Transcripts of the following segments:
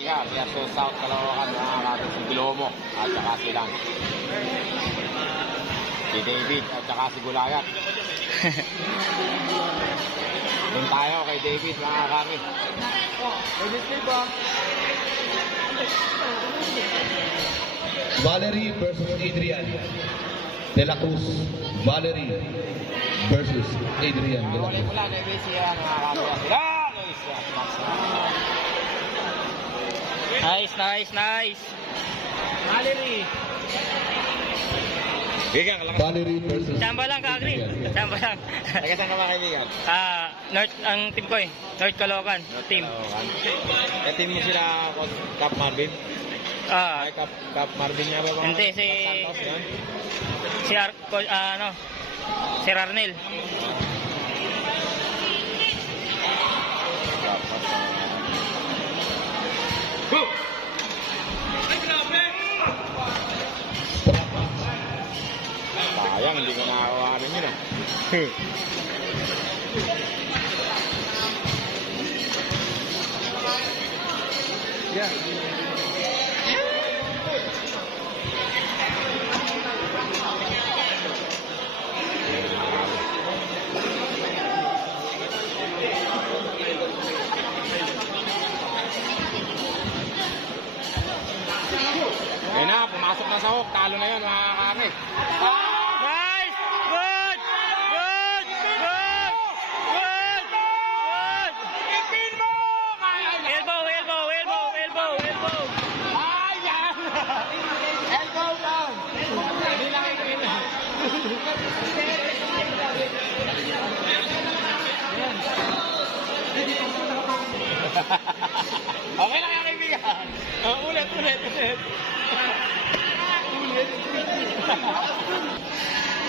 Yeah, Piasto South Caloocan, mga kapit si Gilomo at saka si Lang. Si David at saka si Gulayat. Doon tayo kay David, mga kapit. Valerie versus Adrian De La Cruz. Valerie versus Adrian De La Huli Cruz. mula na ibig siya, mga kapit. Sila! Nice, nice, nice. Valerie! Bigang, lakas. Valerie versus Chamba lang, Kagri. Chamba lang. Taga saan ka ba kaibigan? North, ang team ko eh. North Caloocan, team. Ka-team mo sila, Cap Marvin? Ay, Cap Marvin nga ba? Hindi, si Arnel. Sayang, hindi ko nakawarin yun ah. Yeah. Ayun na, pumasok na sa hook. Talo na yun, mga kare. Nice! Good! Good! Good! Good! Good! Ipin mo! Elbow, elbow, elbow, elbow, elbow. Ayan! Elbow down! Hindi lang ipin. Okay lang yung kaibigan. Ulit.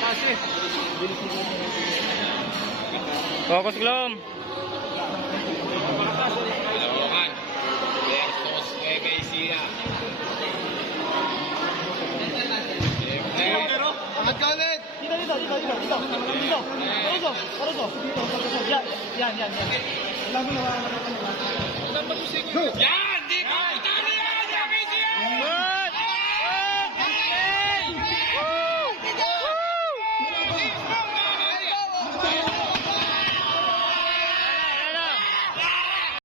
Kasi, Focus, Glom. Caloocan versus Nueva Ecija. Angat ka ulit! Yan! Di ba? Tama yan! Nueva Ecija! Good! Good!